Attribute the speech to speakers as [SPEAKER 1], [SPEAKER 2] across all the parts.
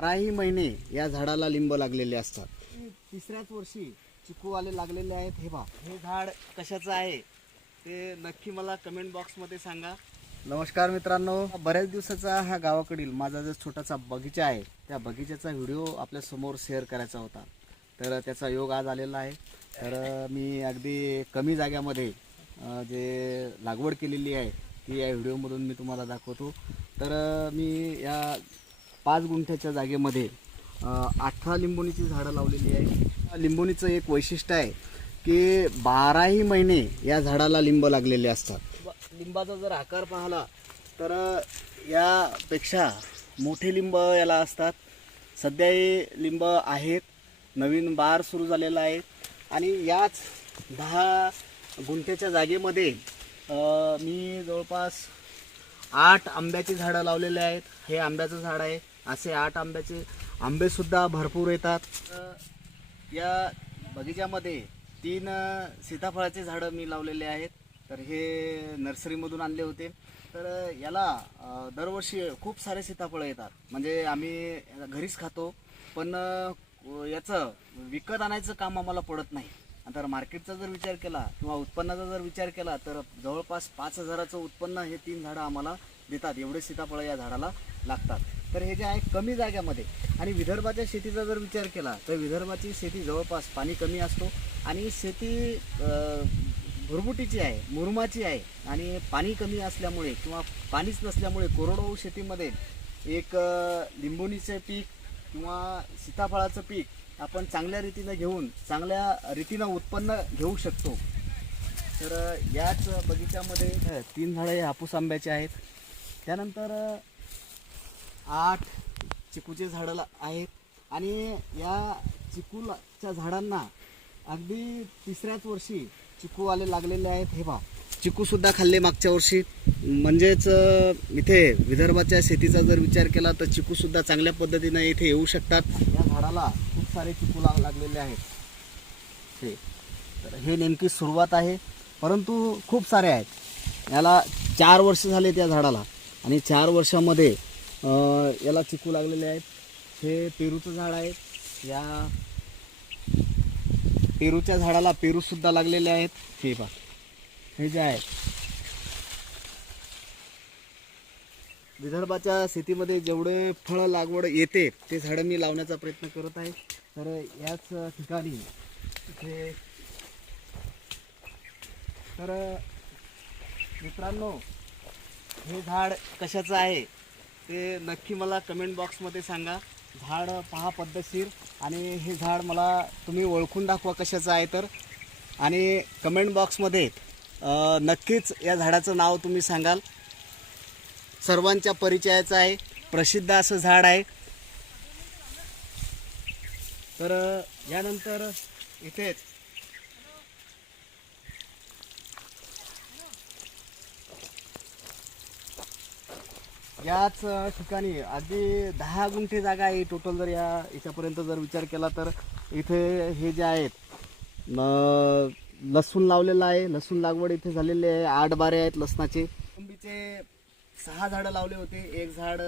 [SPEAKER 1] बाराही महिने या झाडाला लिंब लागलेले असतात. तिसऱ्याच वर्षी चिकूवाले लागलेले आहेत. हे पहा हे झाड कशाचं आहे ते नक्की मला कमेंट बॉक्समध्ये सांगा. नमस्कार मित्रांनो बऱ्याच दिवसाचा हा गावाकडील माझा जो छोटासा बगीचा आहे त्या बगीच्याचा व्हिडिओ आपल्यासमोर शेअर करायचा होता. तर त्याचा योग आज आलेला आहे. तर मी अगदी कमी जाग्यामध्ये जे लागवड केलेली आहे ती या व्हिडिओमधून मी तुम्हाला दाखवतो. तर मी या पाच गुंठ्याच्या जागेमध्ये अठरा लिंबोणीची झाडं लावलेली आहे लिंबोणीचं एक वैशिष्ट्य आहे की बाराही महिने या झाडाला लिंब लागलेले असतात. लिंबाचा जर आकार पाहिला तर यापेक्षा मोठे लिंब याला असतात. सध्या हे लिंब आहेत नवीन बार सुरू झालेला आहे. आणि याच दहा गुंठ्याच्या जागेमध्ये मी जवळपास आठ आंब्याची झाडं लावलेले आहेत. हे आंब्याचं झाड आहे. असे आठ आंब्याचे आंबेसुद्धा भरपूर येतात. या बगीच्यामध्ये तीन सीताफळाचे झाडं मी लावलेले आहेत. तर हे नर्सरीमधून आणले होते. तर याला दरवर्षी खूप सारे सीताफळं येतात. म्हणजे आम्ही घरीच खातो. पण याचं विकत आणायचं काम आम्हाला पडत नाही. तर मार्केटचा जर विचार केला किंवा उत्पन्नाचा जर विचार केला तर जवळपास पाच हजाराचं उत्पन्न हे तीन झाडं आम्हाला देतात. एवढे सीताफळं या झाडाला लागतात. तर हे जे आहे कमी जाग्यामध्ये आणि विदर्भाच्या शेतीचा जर विचार केला तर विदर्भाची शेती जवळपास पाणी कमी असतो आणि शेती भुरबुटीची आहे मुरमाची आहे आणि पाणी कमी असल्यामुळे किंवा पाणीच नसल्यामुळे कोरडवाहू शेतीमध्ये एक अं, लिंबोणीचे पीक किंवा सीताफळाचं पीक आपण चांगल्या रीतीनं घेऊन चांगल्या रीतीनं उत्पन्न घेऊ शकतो. तर याच बगीच्यामध्ये तीन झाडं हे हापूस आंब्याचे आहेत. त्यानंतर आठ चिकूचे झाडं आहेत. आणि या चिकूच्या झाडांना अगदी तिसऱ्याच वर्षी चिकूवाले लागलेले आहेत. हे पहा चिकूसुद्धा खाल्ले मागच्या वर्षी. म्हणजेच इथे विदर्भाच्या शेतीचा जर विचार केला तर चिकूसुद्धा चांगल्या पद्धतीनं इथे येऊ शकतात. या झाडाला खूप सारे चिकू लाग लागलेले आहेत. हे. तर हे नेमकी सुरुवात आहे. परंतु खूप सारे आहेत. याला चार वर्ष झाले त्या झाडाला. आणि चार वर्षामध्ये याला चिकू लागलेले आहेत. हे पेरूचं झाड आहे. या पेरूच्या झाडाला पेरूसुद्धा लागलेले आहेत. हे पहा. हे जे आहे. विदर्भाच्या शेतीमध्ये जेवढे फळं लागवड येते ते झाडं मी लावण्याचा प्रयत्न करत आहे. तर याच ठिकाणी इथे तर मित्रांनो हे झाड कशाचं आहे? ते नक्की मला कमेंट बॉक्समध्ये सांगा. झाड पहा पद्धतशीर. आणि हे झाड मला तुम्ही ओळखून दाखवा कशाचं आहे तर. आणि कमेंट बॉक्समध्ये नक्कीच या झाडाचं नाव तुम्ही सांगाल. सर्वांच्या परिचयाचं आहे. प्रसिद्ध असं झाड आहे. तर यानंतर इथेच याच ठिकाणी अगदी दहा गुंठे जागा आहे टोटल जर या याच्यापर्यंत जर विचार केला तर इथे हे जे आहेत न- लसूण लावलेलं आहे लसूण लागवड इथे झालेली आहे आठ बारे आहेत लसणाचे. कोथिंबीरचे सहा झाडं लावले होते एक झाड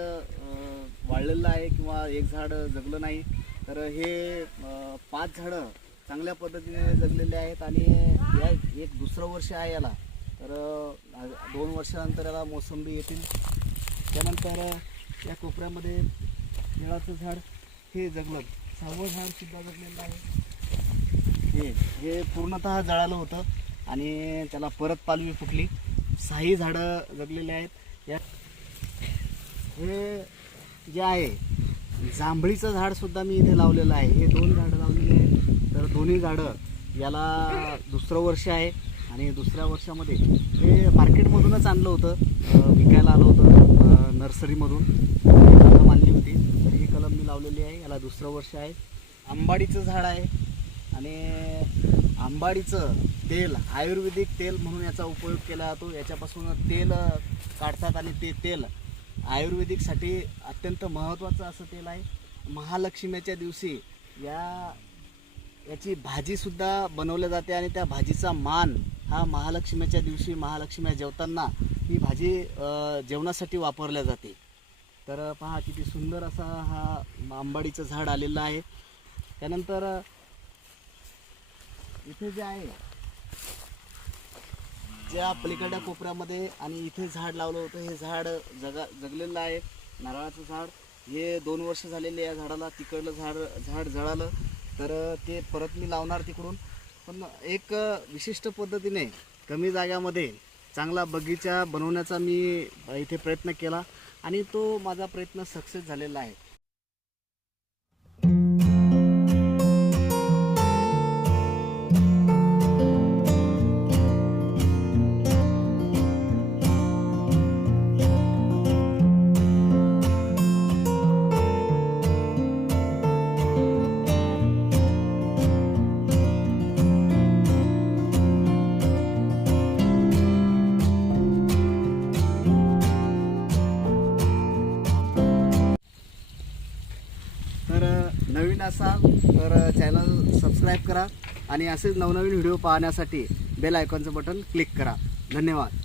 [SPEAKER 1] वाळलेलं आहे किंवा एक झाड जगलं नाही. तर हे पाच झाडं चांगल्या पद्धतीने जगलेले आहेत आणि या एक दुसरं वर्ष आहे याला. तर दोन वर्षानंतर याला मोसंबी येतील. त्यानंतर या कोपऱ्यामध्ये निळाचं झाड हे जगलं. सहावं झाडसुद्धा जगलेलं आहे. हे हे पूर्णतः जळालं होतं आणि त्याला परत पालवी फुटली. सहाही झाडं जगलेली आहेत. या हे जे आहे जांभळीचं झाडसुद्धा मी इथे लावलेलं आहे. हे दोन झाडं लावलेली आहेत. तर दोन्ही झाडं याला दुसरं वर्ष आहे. आणि दुसऱ्या वर्षामध्ये हे मार्केटमधूनच आणलं होतं. विकायला आलं होतं. नर्सरीमधून कलम आणली होती. तर ही कलम मी लावलेली आहे. याला दुसरं वर्ष आहे. आंबाडीचं झाड आहे. आणि आंबाडीचं तेल आयुर्वेदिक तेल म्हणून याचा उपयोग केला जातो. याच्यापासून तेल काढतात आणि ते तेल आयुर्वेदिकसाठी अत्यंत महत्त्वाचं असं तेल आहे. महालक्ष्मीच्या दिवशी या याची भाजीसुद्धा बनवल्या जाते आणि त्या भाजीचा मान हा महालक्ष्मीच्या दिवशी महालक्ष्मी जेवताना ही भाजी जेवणासाठी वापरल्या जाते. तर पहा किती सुंदर असा हा आंबाडीचं झाड आलेलं आहे. त्यानंतर इथे जे आहे ज्या पलीकडच्या कोपऱ्यामध्ये आणि इथे झाड लावलं होतं हे झाड जगा जगलेलं आहे. नारळाचं झाड. हे दोन वर्ष झालेले या झाडाला तिकडलं झाड झाड जळालं. तर ते परत मी लावणार तिकडून. पण एक विशिष्ट पद्धतीने कमी जाग्यामध्ये चांगला बगीचा बनवण्याचा मी इथे प्रयत्न केला आणि तो माझा प्रयत्न सक्सेस झालेला आहे. नवीन असाल तर चॅनल सबस्क्राईब करा आणि असेच नवनवीन व्हिडिओ पाहण्यासाठी बेल आयकॉनचं बटन क्लिक करा. धन्यवाद.